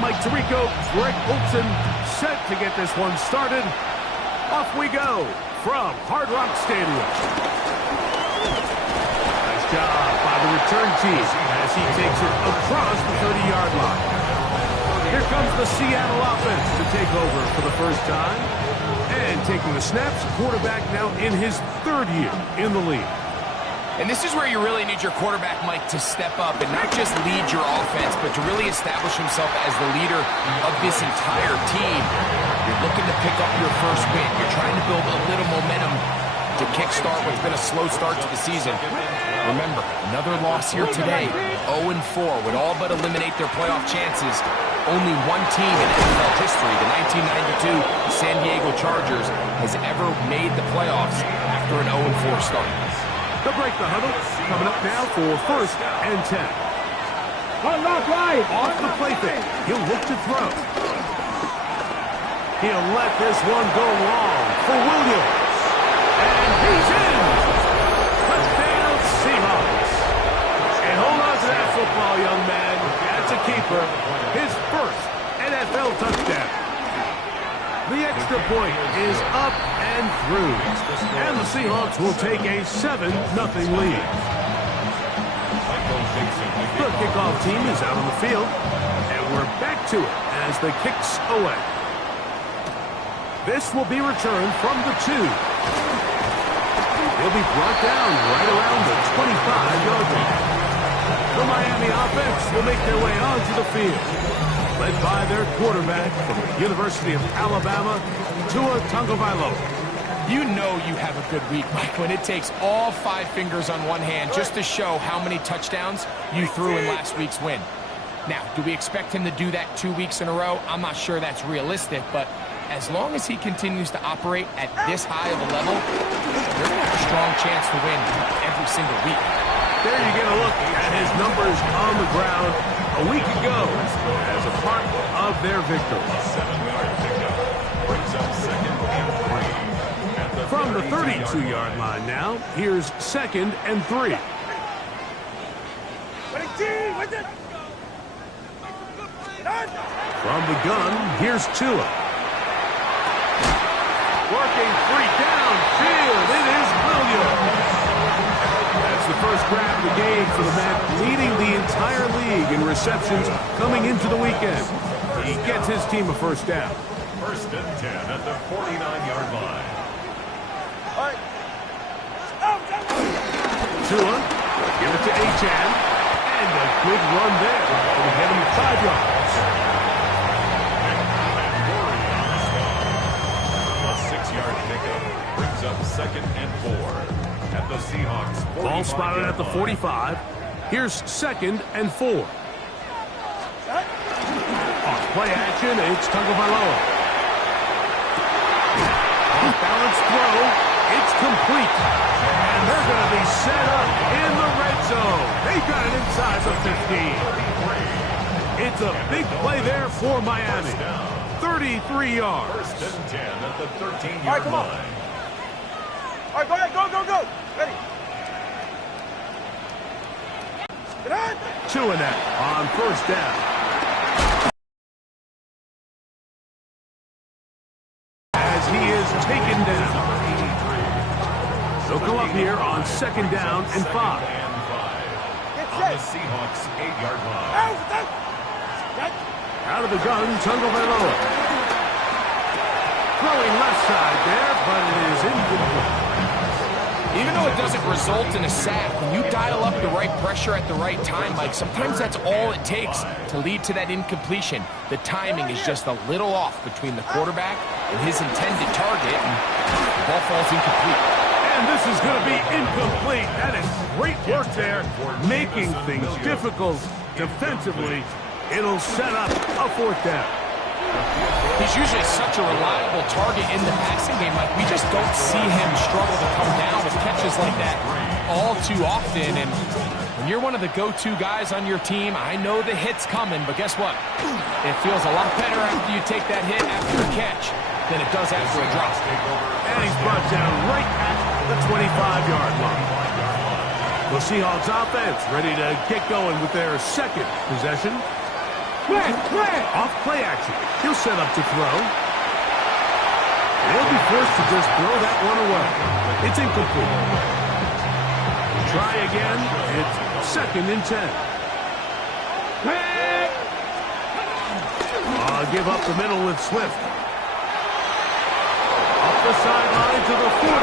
Mike Tirico, Greg Olson set to get this one started. Off we go from Hard Rock Stadium. Nice job by the return team as he takes it across the 30-yard line. Here comes the Seattle offense to take over for the first time. And taking the snaps, quarterback now in his third year in the league. And this is where you really need your quarterback, Mike, to step up and not just lead your offense, but to really establish himself as the leader of this entire team. You're looking to pick up your first win. You're trying to build a little momentum to kickstart what's been a slow start to the season. Remember, another loss here today. 0-4 would all but eliminate their playoff chances. Only one team in NFL history, the 1992 San Diego Chargers, has ever made the playoffs after an 0-4 start. They'll break the huddle. Coming up now for 1st and 10. Off the play fake. He'll look to throw. He'll let this one go long for Williams. And he's in. Touchdown, Seahawks. And hold on to that football, young man. That's a keeper. His first NFL touchdown. The extra point is up and through. And the Seahawks will take a 7-0 lead. The kickoff team is out on the field. And we're back to it as the kicks away. This will be returned from the 2. He'll be brought down right around the 25-yard line. The Miami offense will make their way onto the field, led by their quarterback from the University of Alabama, Tua Tagovailoa. You know you have a good week, Mike, when it takes all 5 fingers on one hand just to show how many touchdowns you threw in last week's win. Now, do we expect him to do that 2 weeks in a row? I'm not sure that's realistic, but as long as he continues to operate at this high of a level, they're going to have a strong chance to win every single week. There you get a look at his numbers on the ground a week ago as a part of their victory. From the 32-yard line now, here's 2nd and 3. From the gun, here's Tua. Working free downfield, it is Williams. That's the first grab of the game for the man leading the entire league in receptions coming into the weekend. He gets his team a first down. 1st and 10 at the 49-yard line. Tua, give it to Achane, and a good run there. It'll get him 5 yards. A 6-yard pickup brings up 2nd and 4. At the Seahawks. Ball spotted at the 45. Here's 2nd and 4. Off play action, it's Tagovailoa. Off balance throw, it's complete. And they're going to be set up in the red zone. They've got it inside the 15. It's a big play there for Miami. 33 yards. 1st and 10 at the 13-yard line. All right, go ahead, go. Ready. Tua on 1st down. As he is taken down. They'll come up here on 2nd down and 5. On the Seahawks 8-yard line. Out of the gun, Tagovailoa. Throwing left side there, but it is incomplete. Even though it doesn't result in a sack, when you dial up the right pressure at the right time, Mike, sometimes that's all it takes to lead to that incompletion. The timing is just a little off between the quarterback and his intended target, and the ball falls incomplete. And this is going to be incomplete. That is great work there, making things difficult defensively. It'll set up a 4th down. He's usually such a reliable target in the passing game. Like, we just don't see him struggle to come down with catches like that all too often. And when you're one of the go-to guys on your team, I know the hit's coming, but guess what? It feels a lot better after you take that hit after a catch than it does after a drop. And he's brought down right at the 25-yard line. The Seahawks offense ready to get going with their 2nd possession. Off play action. He'll set up to throw. They'll be forced to just throw that one away. It's incomplete. Try again. It's 2nd and 10. Give up the middle with Swift. Up the sideline to the 40.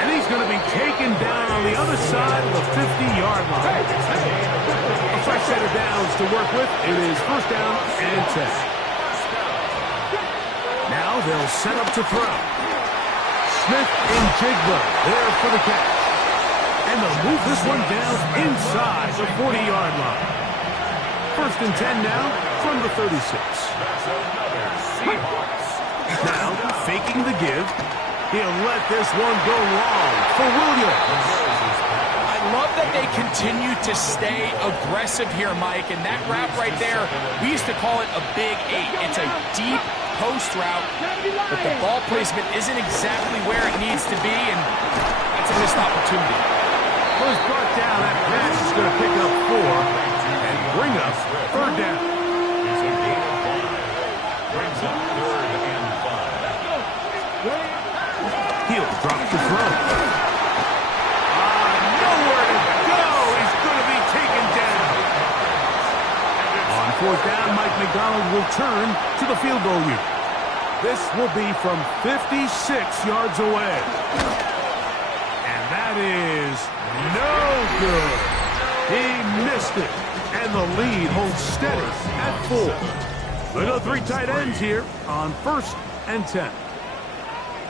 And he's going to be taken down on the other side of the 50-yard line. A fresh set of downs to work with. It is 1st down and 10. Now they'll set up to throw. Smith and Jigba there for the catch. And they'll move this one down inside the 40-yard line. 1st and 10 now from the 36. Now, faking the give. He'll let this one go long for Williams. I love that they continue to stay aggressive here, Mike. And that route right there, we used to call it a big 8. It's a deep post route, but the ball placement isn't exactly where it needs to be, and that's a missed opportunity. First brought down, that pass is going to pick up 4 and bring us 3rd down. It's a gain of 5. Brings up 3rd and 5. He'll drop to throw. Nowhere to go. He's going to be taken down. On 4th down, Mike McDonald will turn to the field goal unit. This will be from 56 yards away. And that is no good. He missed it. And the lead holds steady at 4. They go 3 tight ends here on 1st and 10.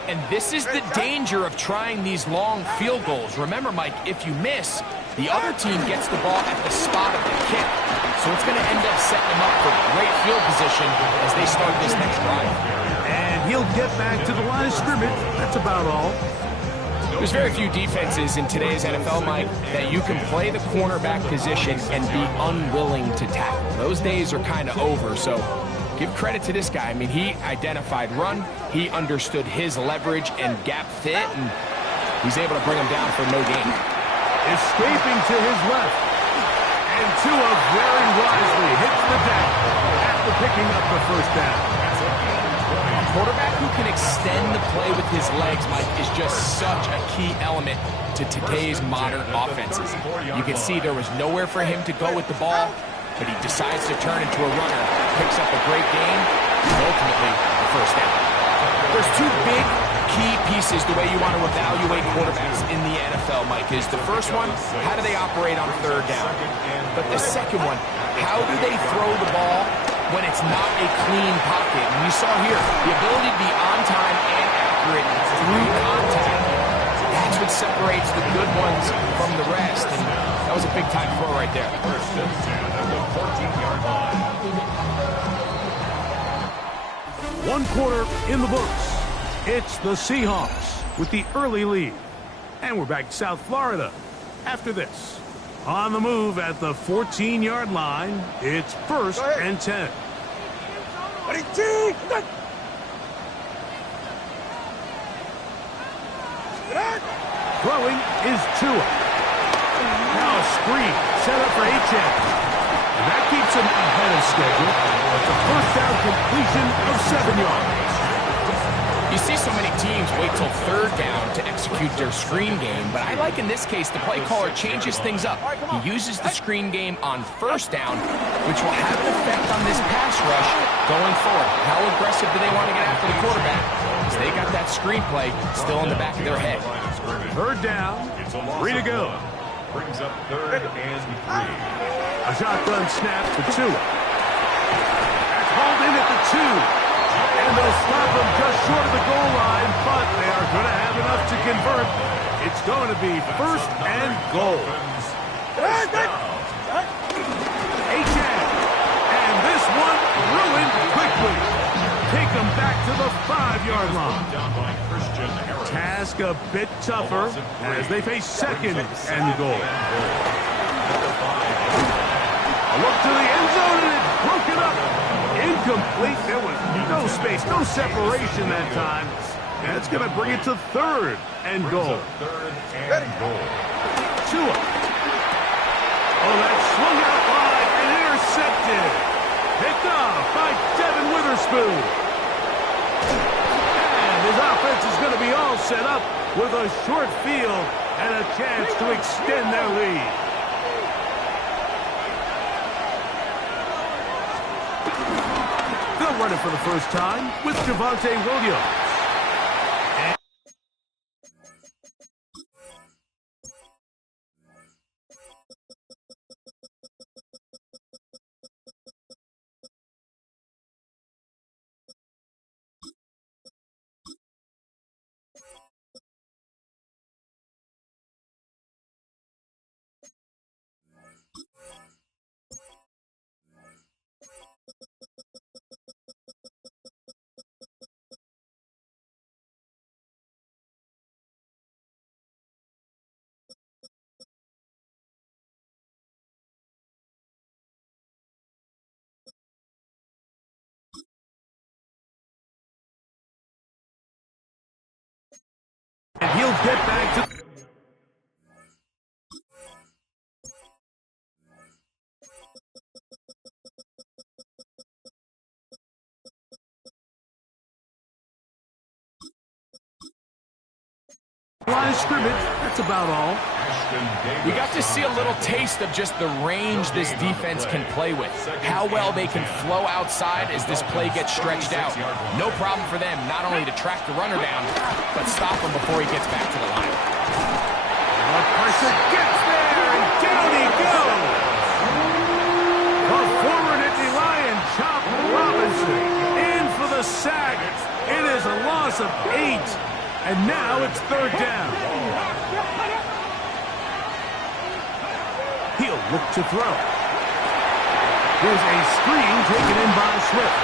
And this is the danger of trying these long field goals. Remember, Mike, if you miss, the other team gets the ball at the spot of the kick. So it's going to end up setting them up for great field position as they start this next drive. And he'll get back to the line of scrimmage. That's about all. There's very few defenses in today's NFL, Mike, that you can play the cornerback position and be unwilling to tackle. Those days are kind of over, so give credit to this guy. I mean, he identified run, he understood his leverage and gap fit, and he's able to bring him down for no gain. Escaping to his left. And Tua very wisely hits the deck after picking up the 1st down. A quarterback who can extend the play with his legs, Mike, is just such a key element to today's modern offenses. You can see there was nowhere for him to go with the ball, but he decides to turn into a runner, picks up a great gain, and ultimately the 1st down. There's 2 big key pieces the way you want to evaluate quarterbacks in the NFL, Mike, is the first one, how do they operate on 3rd down? But the second one, how do they throw the ball when it's not a clean pocket? And you saw here, the ability to be on time and accurate through contact. That's what separates the good ones from the rest. And that was a big-time throw right there. 1st and 10 at the 14-yard line. 1 quarter in the books. It's the Seahawks with the early lead. And we're back to South Florida after this. On the move at the 14-yard line, it's 1st and 10. Throwing is Tua. Now a screen set up for Achane. And that keeps him ahead of schedule. It's a 1st down completion of 7 yards. You see so many teams wait till 3rd down to execute their screen game, but I like in this case the play caller changes things up. He uses the screen game on 1st down, which will have an effect on this pass rush going forward. How aggressive do they want to get after the quarterback? Because they got that screen play still in the back of their head. 3rd down, 3 to go. Brings up 3rd and 3. A shotgun snap to Tua. That's hauled in at the 2. And they'll stop him just short of the goal line, but they are going to have enough to convert. It's going to be 1st and goal. Achane. And this one ruined quickly. Take them back to the 5-yard line. Task a bit tougher as they face 2nd and goal. A look to the end zone, and it's broken up. Incomplete. There was no space, no separation that time. And it's going to bring it to 3rd and goal. 3rd and goal. Tua. Oh, that swung out wide and intercepted. Picked off by Devin Witherspoon. And his offense is going to be all set up with a short field and a chance to extend their lead. They'll run it for the first time with Javonte Williams. And he'll get back to... line of scrimmage, that's about all. We got to see a little taste of just the range this defense can play with. How well they can flow outside as this play gets stretched out. No problem for them not only to track the runner down, but stop him before he gets back to the line. The pressure gets there, and down he goes. The former Nittany Lion, Chop Robinson, in for the sack. It is a loss of 8. And now it's third down. He'll look to throw. Here's a screen taken in by Swift.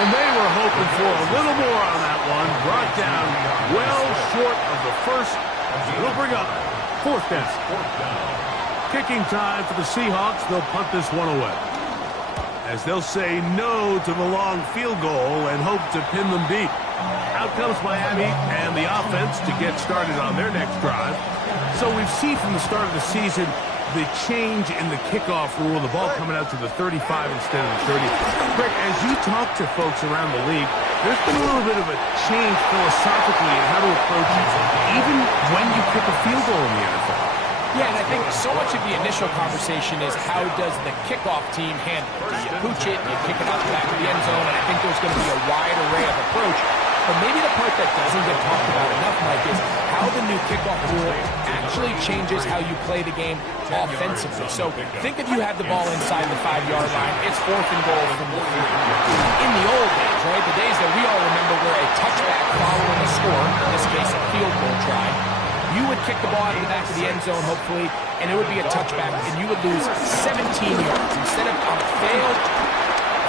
And they were hoping for a little more on that one. Brought down well short of the first. It'll bring up fourth down. Kicking time for the Seahawks. They'll punt this one away, as they'll say no to the long field goal and hope to pin them deep. Out comes Miami and the offense to get started on their next drive. So we've seen from the start of the season the change in the kickoff rule, the ball coming out to the 35 instead of the 30. Greg, as you talk to folks around the league, there's been a little bit of a change philosophically in how to approach it, even when you kick a field goal in the NFL. Yeah, and I think so much of the initial conversation is how does the kickoff team handle it? Do you pooch it? Do you kick it out the back of the end zone? And I think there's going to be a wide array of approach. But maybe the part that doesn't get talked about enough, Mike, is how the new kickoff rule actually changes how you play the game offensively. So think if you had the ball inside the 5-yard line, it's 4th and goal from the 3. In the old days, right, the days that we all remember were a touchback following a score, in this case a field goal try, you would kick the ball out of the back of the end zone, hopefully, and it would be a touchback, and you would lose 17 yards. Instead of a failed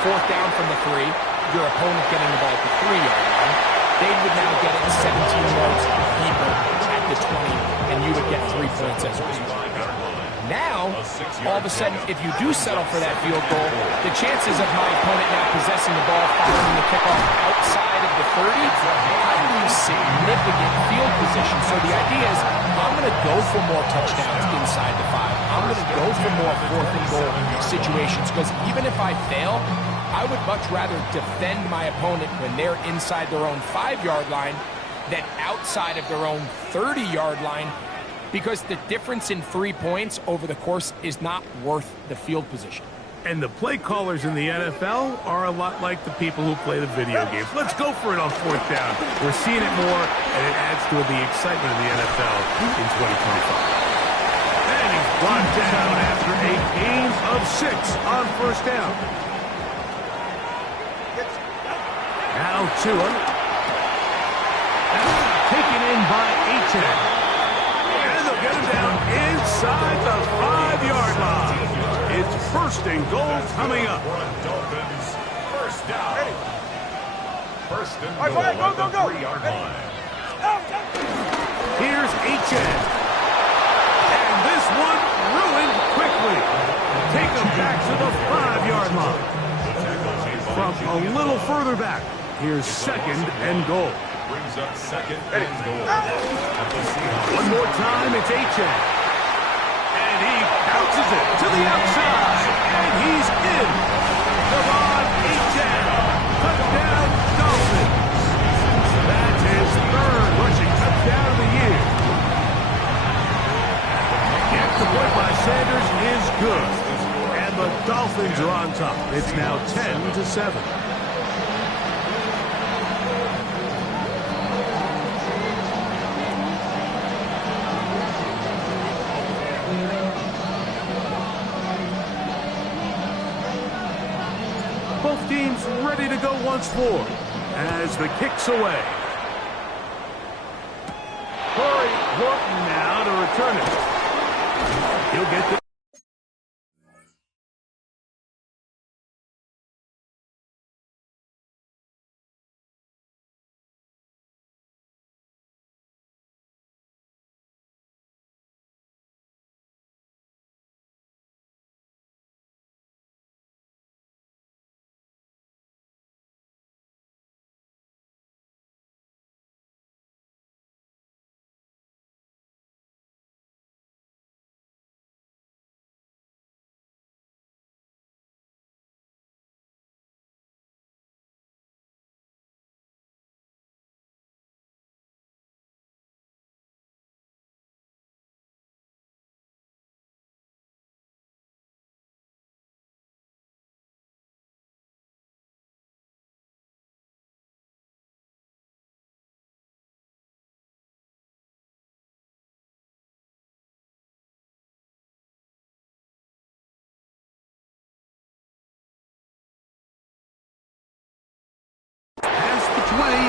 4th down from the 3, your opponent getting the ball at the 3-yard line, they would now get it 17 yards deeper at the 20, and you would get 3 points as a result. Now, all of a sudden, if you do settle for that field goal, the chances of my opponent now possessing the ball following the kickoff outside of the 30, I lose significant field position. So the idea is, I'm going to go for more touchdowns inside the 5. I'm going to go for more 4th and goal situations, because even if I fail, I would much rather defend my opponent when they're inside their own 5-yard line than outside of their own 30-yard line, because the difference in 3 points over the course is not worth the field position. And the play callers in the NFL are a lot like the people who play the video games. Let's go for it on 4th down. We're seeing it more, and it adds to the excitement of the NFL in 2025. And he's brought down after a gain of 6 on 1st down. Now Tua. Taken in by Achane. And they'll get him down inside the 5-yard line. It's 1st and goal coming up. Dolphins, 1st down. 1st and All right, goal go, at go, the go. 3-yard line. Here's Achane. And this one ruined quickly. Take him back to the 5-yard line. From a little further back, here's 2nd and goal. Brings up 2nd and goal at the Seahawks. One more time, it's Achane. And he bounces it to the outside. And he's in. Devon Dolphins are on top. It's now 10-7. Both teams ready to go once more as the kick's away. Corey Horton now to return it. He'll get the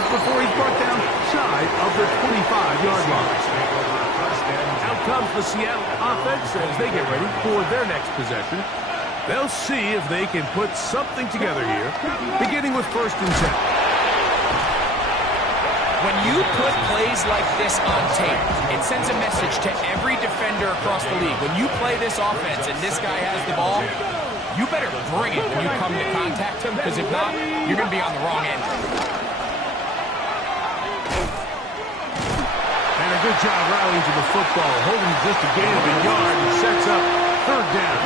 before he's brought down shy of the 25-yard line. Out comes the Seattle offense as they get ready for their next possession. They'll see if they can put something together here, beginning with 1st and 10. When you put plays like this on tape, it sends a message to every defender across the league. When you play this offense and this guy has the ball, you better bring it when you come to contact him, because if not, you're going to be on the wrong end. And a good job rallying to the football, holding just a gain of a yard and sets up 3rd down.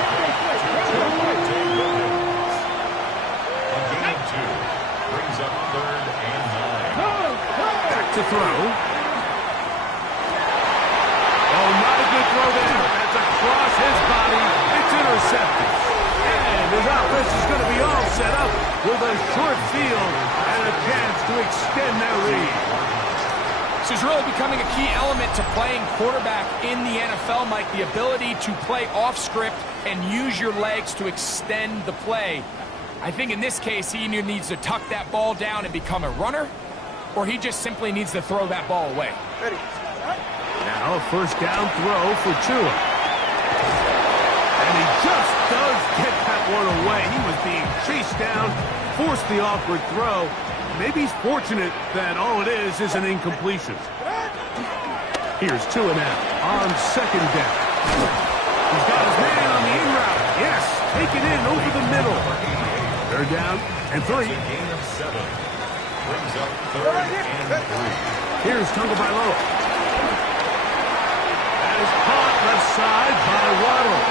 A gain of 2 brings up 3rd and 9. Back to throw. Oh, not a good throw there. That's across his body. It's intercepted. And his offense is going to be all set up with a short field and a chance to extend their lead. This is really becoming a key element to playing quarterback in the NFL, Mike, the ability to play off script and use your legs to extend the play. I think in this case, he either needs to tuck that ball down and become a runner, or he just simply needs to throw that ball away. Now a 1st down throw for Tua. And he just does get that one away. He was being chased down, forced the awkward throw. Maybe he's fortunate that all it is an incompletion. Here's Tua now on 2nd down. He's got his man on the in route. Yes, take it in over the middle. 3rd down and 3. A gain of 7 brings up 3rd and 3. Here's Tagovailoa. That is caught left side by Waddle.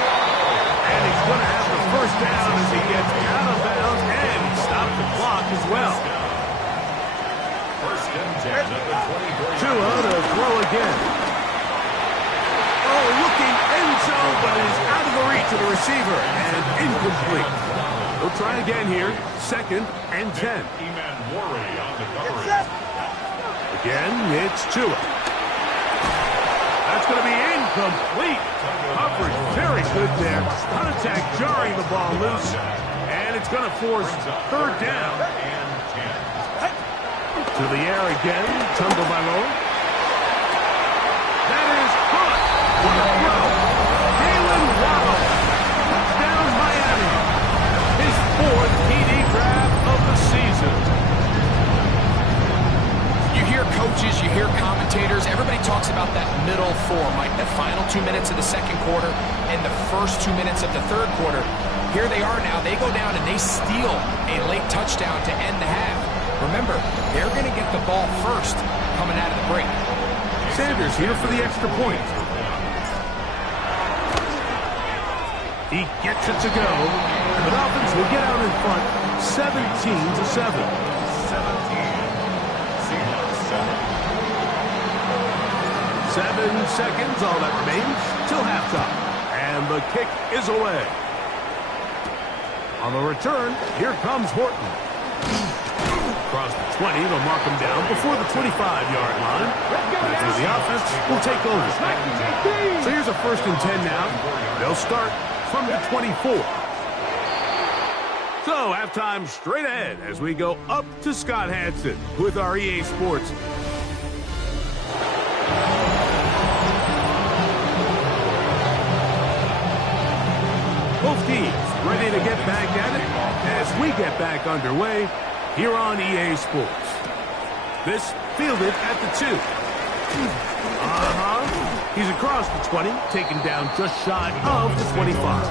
And he's going to have the 1st down as he gets out of bounds and he stopped the clock as well. 1st and 10 at the 23. Tua to throw again. Oh, looking end zone, but it is out of the reach of the receiver and incomplete. We'll try again here. 2nd and 10. Eman-Worry on the coverage. Again, it's Tua. That's going to be incomplete. Coverage very good there. Contact jarring the ball loose. And it's going to force 3rd down. To the air again. Tagovailoa. That is caught. What a throw. Jalen Waddle. Touchdown Miami. His 4th TD grab of the season. You hear coaches, you hear commentators, everybody talks about that middle 4, Mike, the final 2 minutes of the 2nd quarter and the first 2 minutes of the 3rd quarter. Here they are now. They go down and they steal a late touchdown to end the half. Remember, they're going to get the ball first coming out of the break. Sanders here for the extra point. He gets it to go. And the Dolphins will get out in front 17-7. 7 seconds, all that remains till halftime. And the kick is away. On the return, here comes Horton. Across the 20, they'll mark him down before the 25-yard line. That's where the offense will take over. So here's a 1st and 10 now. They'll start from the 24. So halftime straight ahead as we go up to Scott Hanson with our EA Sports. Both teams ready to get back at it as we get back underway here on EA Sports. This fielded at the 2. He's across the 20, taken down just shy of the 25.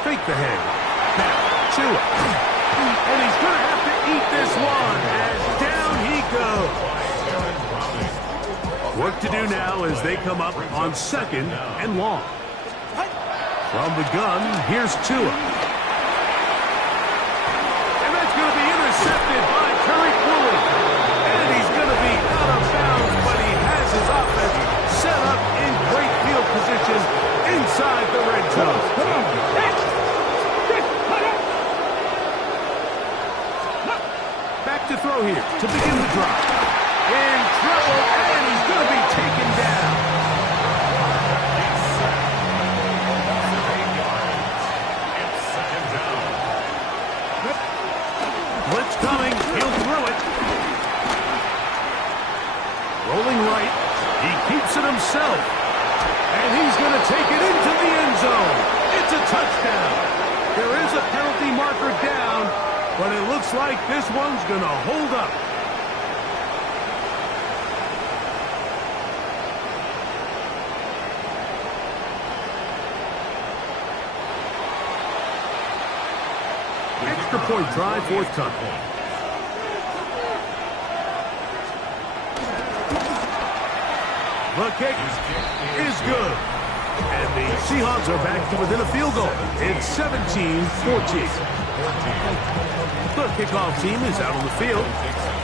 Fake the head. Now, Tua. And he's going to have to eat this one as down he goes. Work to do now as they come up on 2nd and long. From the gun, here's Tua. And that's going to be intercepted by Tariq Woolen. And he's going to be out of bounds, but he has his offense set up in great field position inside the red zone. Back to throw here to begin the drive. In trouble, and he's going to be taken down. Blitz coming, he'll throw it. Rolling right, he keeps it himself. And he's going to take it into the end zone. It's a touchdown. There is a penalty marker down, but it looks like this one's going to hold up. Extra point try, 4th time. The kick is good. And the Seahawks are back to within a field goal. It's 17-14. The kickoff team is out on the field.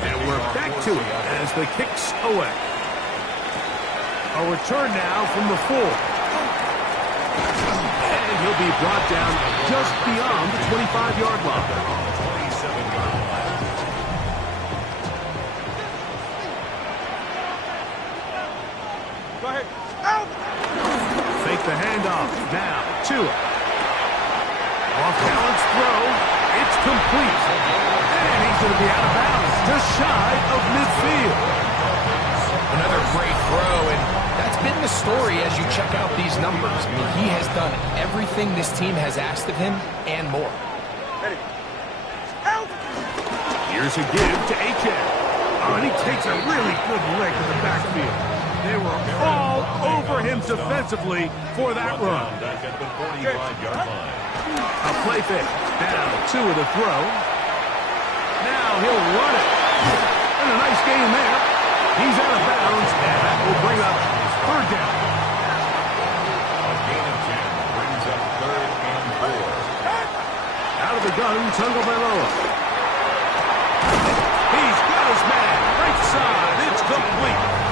And we're back to it as the kick's away. A return now from the 4. And he'll be brought down just beyond the 25-yard line. 27-yard line. Go ahead. Out! Fake the handoff. Now, Tua. Off-balance throw. It's complete. And he's going to be out of bounds, just shy of midfield. Another great throw, and that's been the story as you check out these numbers. I mean, he has done everything this team has asked of him and more. Ready. Out! Here's a give to Achane. Oh, and he takes a really good lick in the backfield. They were all over him defensively for that run. Back at the 45-yard line. A play fake. Now, Tua to throw. Now he'll run it. And a nice game there. He's out of bounds, and that will bring up 3rd down. A gain of 10 brings up 3rd and 4. Out of the gun, Tagovailoa. He's got his man. Right side. It's complete.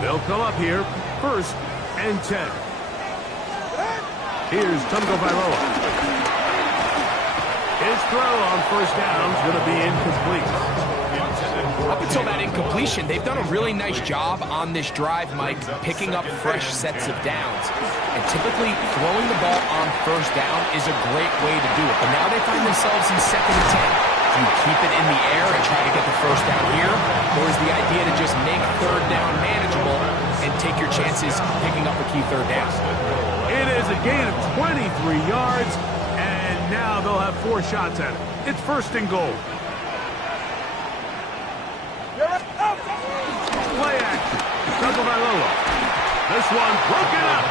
They'll come up here, 1st and 10. Here's Tagovailoa. His throw on 1st down is going to be incomplete. Up until that incompletion, they've done a really nice job on this drive, Mike, picking up fresh sets of downs. And typically, throwing the ball on 1st down is a great way to do it. But now they find themselves in 2nd and 10. Do you keep it in the air and try to get the 1st down here? Or is the idea to just make 3rd down manageable and take your chances picking up a key 3rd down? It is a gain of 23 yards, and now they'll have 4 shots at it. It's 1st and goal. Play action. Tagovailoa. This one broken up.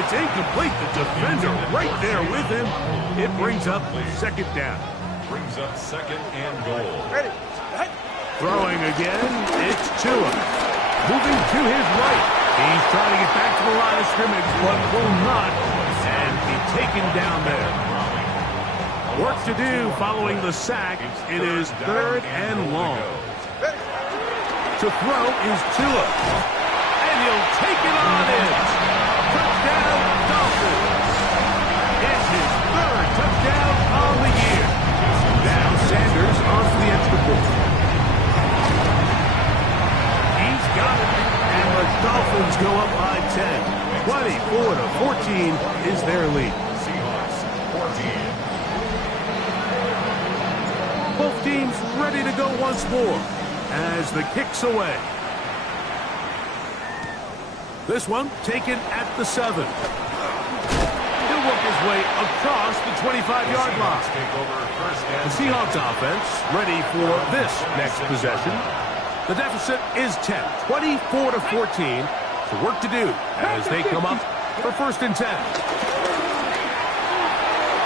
It's incomplete. The defender right there with him. It brings up 2nd down. Brings up 2nd and goal. Ready. Throwing again, it's Tua. Moving to his right. He's trying to get back to the line of scrimmage, but will not, and be taken down there. Work to do following the sack. It is 3rd and long. To throw is Tua. And he'll take it on in. Touchdown, Dolphins. It's his 3rd touchdown on the year. Now Sanders on to the extra point. He's got it. And the Dolphins go up by 10. 24-14 is their lead. Seahawks 14. Both teams ready to go once more as the kick's away. This one taken at the 7. He'll work his way across the 25-yard line. The Seahawks offense ready for this next possession. The deficit is 10, 24-14. So work to do as they come up for 1st and 10.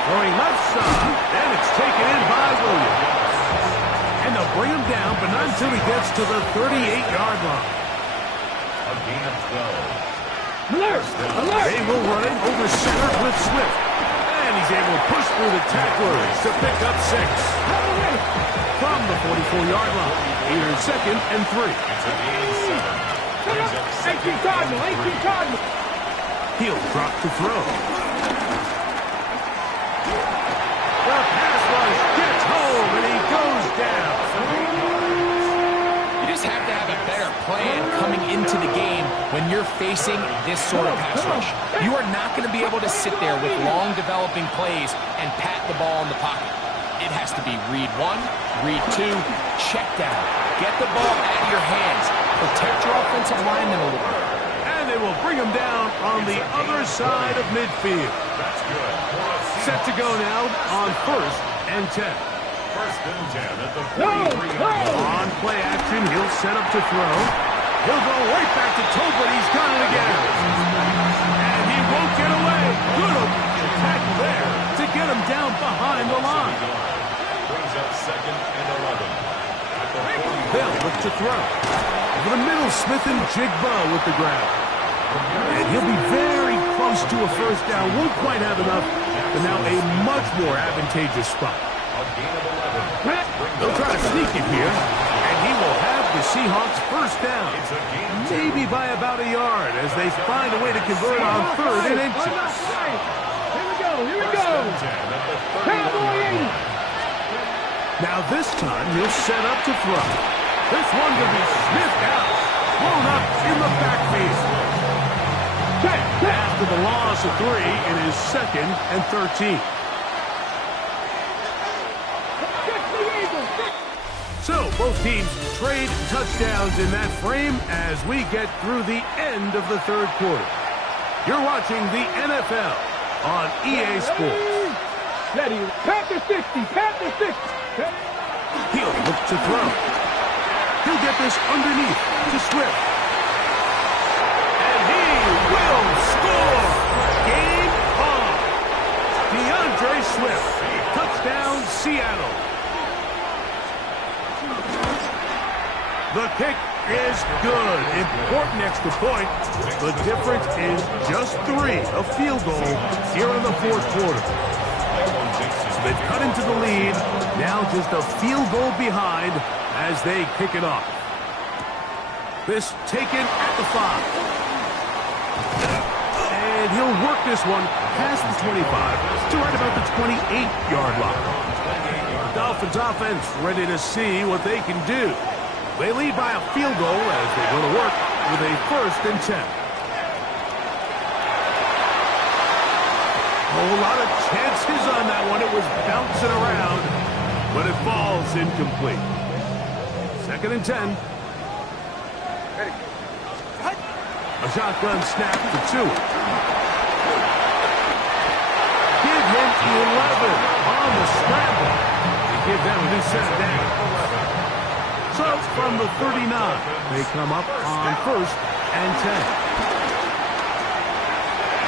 Throwing left side, and it's taken in by Williams. And they'll bring him down, but not until he gets to the 38-yard line. A gain of 12. Alert! Alert! They will run it over center with Swift. And he's able to push through the tacklers to pick up 6. From the 44-yard line, here's 2nd and 3. It's a gain of 7. Brings up 2nd and 3. He'll drop to throw. The pass rush gets home, and he goes down. You just have to have a better plan coming into the game when you're facing this sort of pass rush. You are not going to be able to sit there with long developing plays and pat the ball in the pocket. It has to be read 1, read 2, check down. Get the ball out of your hands. Protect your offensive lineman a little bit. And they will bring him down on the other side of midfield. That's good. Set to go now on 1st and 10. 1st and 10 at the 43-yard line. On play action, he'll set up to throw. He'll go right back to Tobin. He's got it again. And he won't get away. Good tackle there to get him down behind the line. Brings up 2nd and 11. At the 40. They'll look to throw. Over the middle, Smith and Jigba with the grab. And he'll be very close to a 1st down. Won't quite have enough, but now a much more advantageous spot. A gain of 11. They'll try to sneak it here, and he will have the Seahawks 1st down. It's a gain of 2. Maybe by about a yard as they find a way to convert on 3rd and inches. Here we go. 10 at the 31-yard line. Now this time he'll set up to throw. This one will be sniffed out, blown up in the backfield. After the loss of 3, it is 2nd and 13. So both teams trade touchdowns in that frame as we get through the end of the 3rd quarter. You're watching the NFL on EA Sports. Ready. Panther 60. Panther 60. He'll look to throw. He'll get this underneath to Swift. And he will score. Game on. DeAndre Swift. Touchdown, Seattle. The kick is good. Important extra point. The difference is just 3, a field goal here in the 4th quarter. So they've cut into the lead. Now just a field goal behind as they kick it off. This taken at the 5. And he'll work this one past the 25 to right about the 28-yard line. The Dolphins offense ready to see what they can do. They lead by a field goal as they go to work with a 1st and 10. A whole lot of chances on that one. It was bouncing around, but it falls incomplete. 2nd and 10. A shotgun snap for 2. Give him 11 on the scramble to give them a new set of down. So from the 39, they come up on 1st and 10.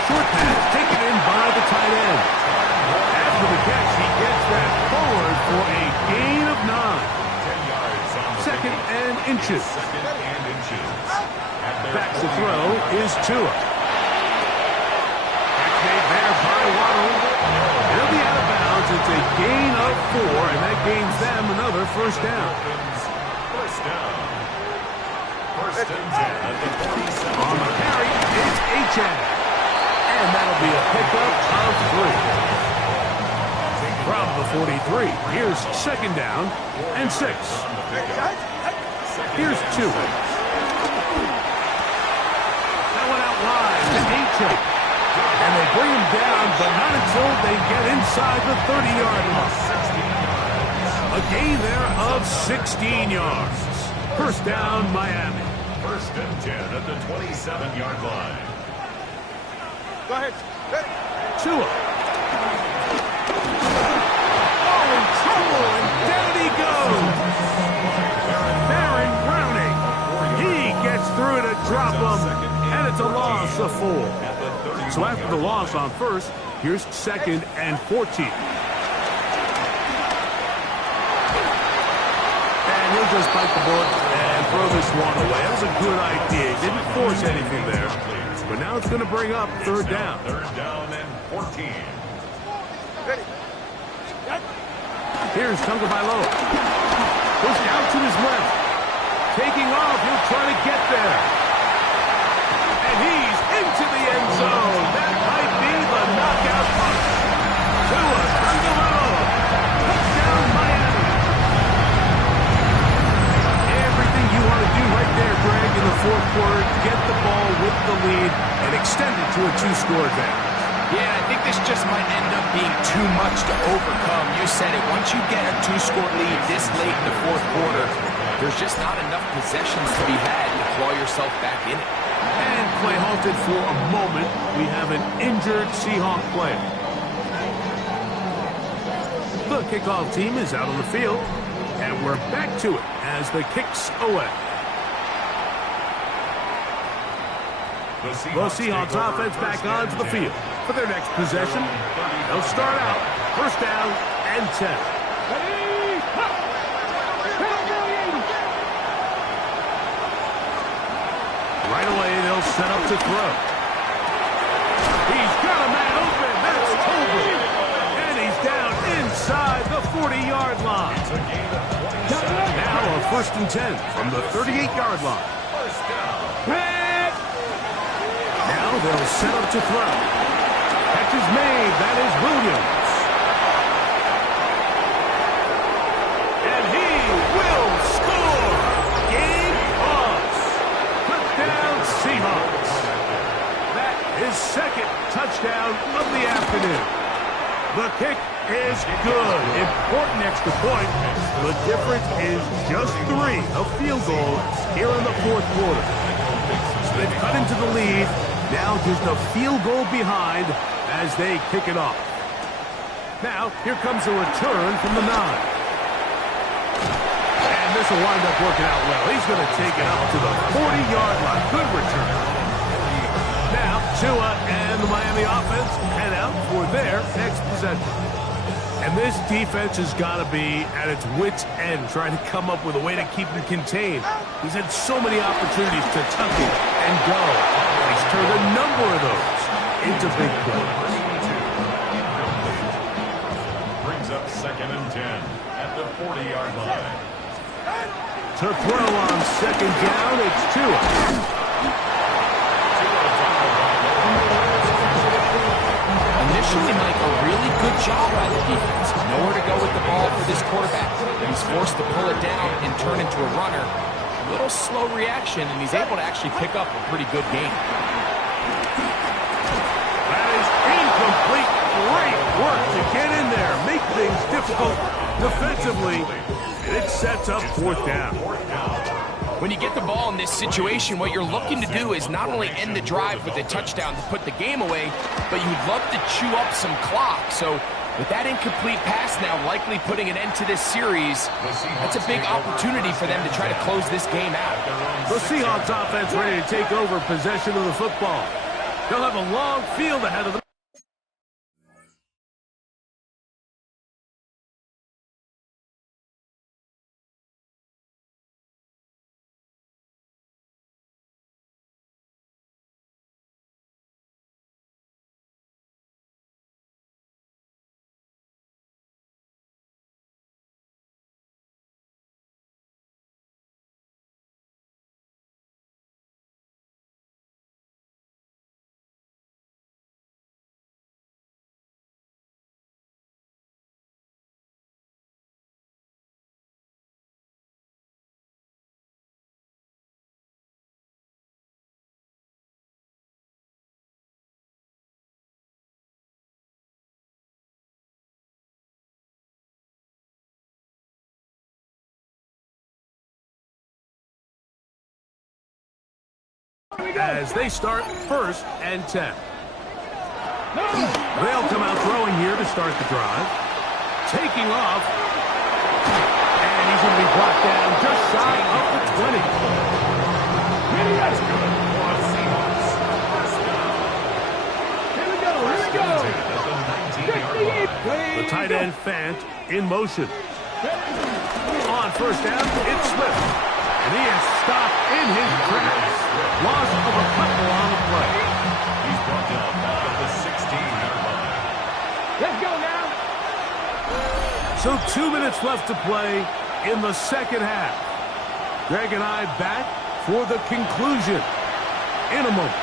Short pass taken in by the tight end. After the catch, he gets that forward for a gain of 9. 10 yards on the 2nd and inches. 2nd and inches. Back to throw is Tua. Catch made there by Waddle. He'll be out of bounds. It's a gain of 4, and that gains them another first down. First down. First and 10 at the 47. On the carry, it's Achane. And that'll be a pickup of 3. From the 43, here's second down and 6. Here's 2. That one out wide to Achane. And they bring him down, but not until they get inside the 30-yard line. A gain there of 16 yards. First down, Miami. First and 10 at the 27-yard line. Go ahead. Ready. Tua. Oh, in trouble, and down he goes. Baron Browning. He gets through to drop him, and it's a loss of 4. So after the loss on first, here's second and 14. And he'll just bite the bullet and throw this one away. That was a good idea. He didn't force anything there. But now it's going to bring up third down. Third down and 14. Ready. Here's Tagovailoa. Goes down to his left. Taking off, he'll try to get there. And he's into the end zone. That might be the knockout punch. Tua Tagovailoa. Touchdown, Miami. Everything you want to do right there, Greg, in the fourth quarter. Get the ball with the lead and extend it to a 2-score advantage. Yeah, I think this just might end up being too much to overcome. You said it. Once you get a 2-score lead this late in the fourth quarter, there's just not enough possessions to be had to claw yourself back in it. And play halted for a moment. We have an injured Seahawk player. The kickoff team is out on the field, and we're back to it as the kick's away. The Seahawks offense back onto the field for their next possession. They'll start out first down and 10. Ready? Hop! Right away, they'll set up to throw. He's got a man open. That's Tolbert. And he's down inside the 40-yard line. Now a first and 10 from the 38-yard line. Now they'll set up to throw. Catch is made. That is Williams. And he will score. Game on. Touchdown, Seahawks. That is second touchdown of the afternoon. The kick is good. Important extra point. The difference is just 3, a field goal here in the fourth quarter. So they've cut into the lead. Now just a field goal behind as they kick it off. Now, here comes a return from the 9. And this will wind up working out well. He's going to take it up to the 40-yard line. Good return. Now, Tua and the Miami offense head out for their next possession. And this defense has got to be at its wits' end trying to come up with a way to keep him contained. He's had so many opportunities to tuck it and go. He's turned a number of those into big plays. Brings up second and 10 at the 40-yard line. To throw on second down, it's Tua. Initially, Mike, a really good job by the defense. Nowhere to go with the ball for this quarterback. He's forced to pull it down and turn into a runner. A little slow reaction, and he's able to actually pick up a pretty good game. That is incomplete. Great work to get in there, make things difficult defensively, and it sets up fourth down. When you get the ball in this situation, what you're looking to do is not only end the drive with a touchdown to put the game away, but you'd love to chew up some clock. So with that incomplete pass now likely putting an end to this series, that's a big opportunity for them to try to close this game out. The Seahawks offense ready to take over possession of the football. They'll have a long field ahead of them. as they start 1st and 10. They'll come out throwing here to start the drive. Taking off. And he's going to be brought down just shy of the 20. That's good for the Seahawks. First down. Here we go. At the 19-yard line. The tight end Fant in motion. On 1st down, it's Swift. And he is stopped in his tracks. Loss of a couple on the play. He's brought down back at the 16-yard line. Let's go now. So 2 minutes left to play in the second half. Greg and I back for the conclusion in a moment.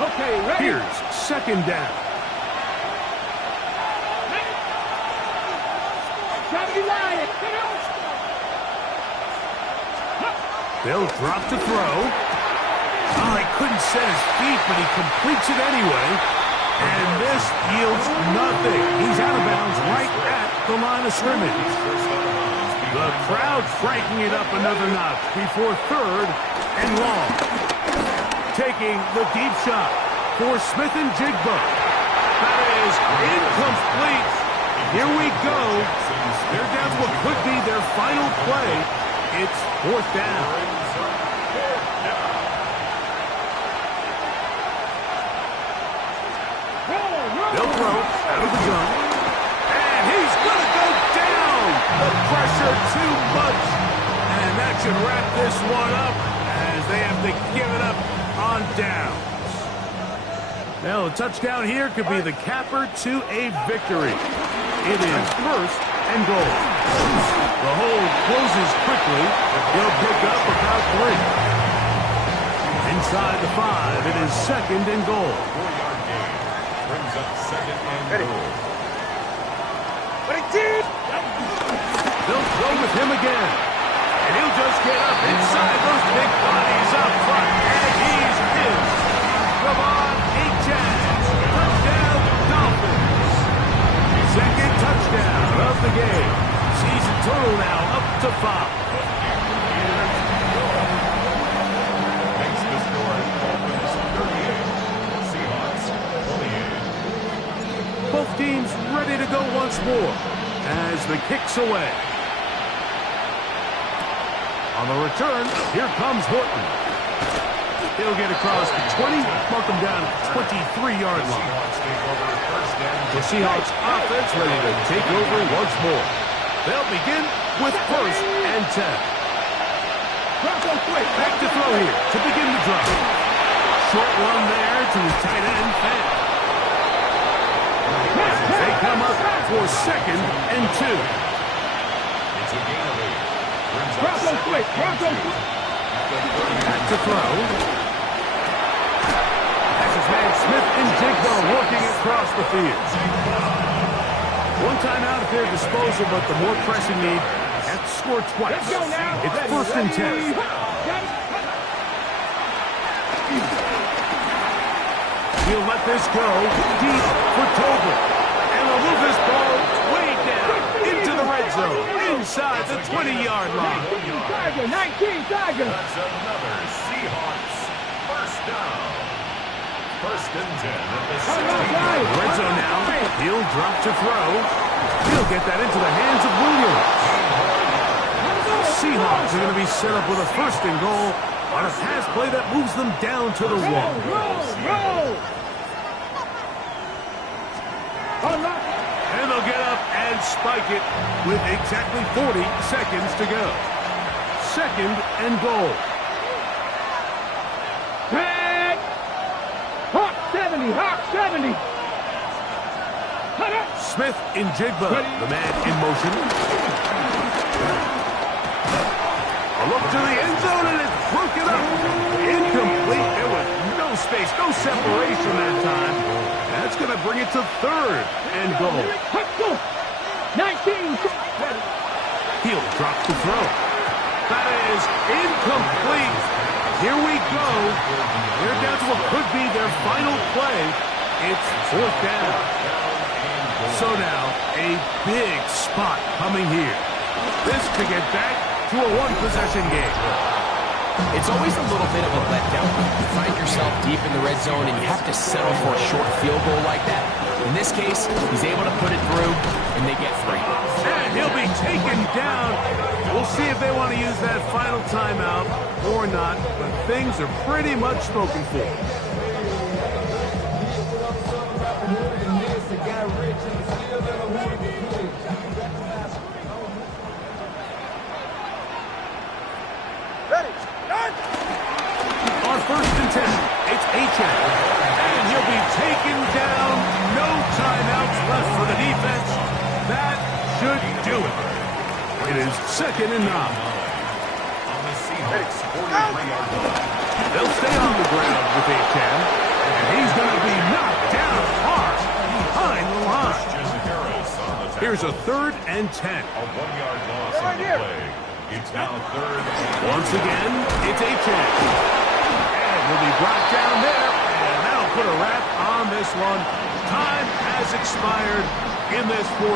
Okay, ready? Here's 2nd down. 79. They'll drop to throw. Oh, he couldn't set his feet, but he completes it anyway. And this yields nothing. He's out of bounds right at the line of scrimmage. The crowd cranking it up another notch before 3rd and long. Taking the deep shot for Smith and Jigba. That is incomplete. Here we go. They're down to what could be their final play. It's 4th down. They'll throw out of the gun. And he's going to go down. The pressure too much. And that should wrap this one up as they have to give it up on downs. Now, a touchdown here could be the capper to a victory. It is 1st and goal. The hold closes quickly. They'll pick up about 3. Inside the 5, it is 2nd and goal. 4-yard gain. Brings up 2nd and goal. They'll throw with him again. And he'll just get up inside those big bodies up front. And he's in. Come on, 8 Jazz. Touchdown, Dolphins. 2nd touchdown of the game. Season total now up to 5. Makes the score Dolphins 38. Seahawks 28. Both teams ready to go once more as the kick's away. On the return, here comes Horton. He'll get across the 20, mark him down at the 23-yard line. Seahawks take over 1st down. The Seahawks offense ready to take over once more. They'll begin with 1st and 10. Back to throw here to begin the drive. Short one there to his tight end, Fant. They come up for 2nd and 2. It's a gain of 8. Brings up Bronco quick. Back to throw. As his man Smith and Jigba working across the field. One timeout at their disposal, but the more pressing need, have to score twice. Let's go now. It's 1st and 10. He'll let this go deep for Tolbert. And they'll move this ball way down into the red zone, inside the 20-yard line. Tiger, 19, Tiger. That's another Seahawks 1st down. 1st and 10 at the 16. Red zone now. He'll drop to throw. He'll get that into the hands of Williams. Seahawks are going to be set up with a 1st and goal on a pass play that moves them down to the 1. Roll. And they'll get up and spike it with exactly 40 seconds to go. 2nd and goal. Tag. Hawk 70. Smith in Jigba, the man in motion. A look to the end zone, and it's broken up. Incomplete. There was no space, no separation that time. That's going to bring it to 3rd and goal. 19. He'll drop to throw. That is incomplete. Here we go. They're down to what could be their final play. It's 4th down. So now, a big spot coming here. This to get back to a 1-possession game. It's always a little bit of a letdown when you find yourself deep in the red zone and you have to settle for a short field goal like that. In this case, he's able to put it through, and they get 3. And he'll be taken down. We'll see if they want to use that final timeout or not, but things are pretty much spoken for. Ready. Start. On 1st and 10, it's Achane. And he'll be taken down. No timeouts left for the defense. That should do it. It is 2nd and 9. On the Seahawks 43-yard line. They'll stay on the ground with Achane. And he's going to be knocked down hard behind the line. Christian Harris on the tackle. Here's a 3rd and 10. A 1-yard loss on the play. It's now 3rd and Once again, it's Achane. And he'll be brought down there. And that'll put a wrap on this one. Time has expired in this 4th.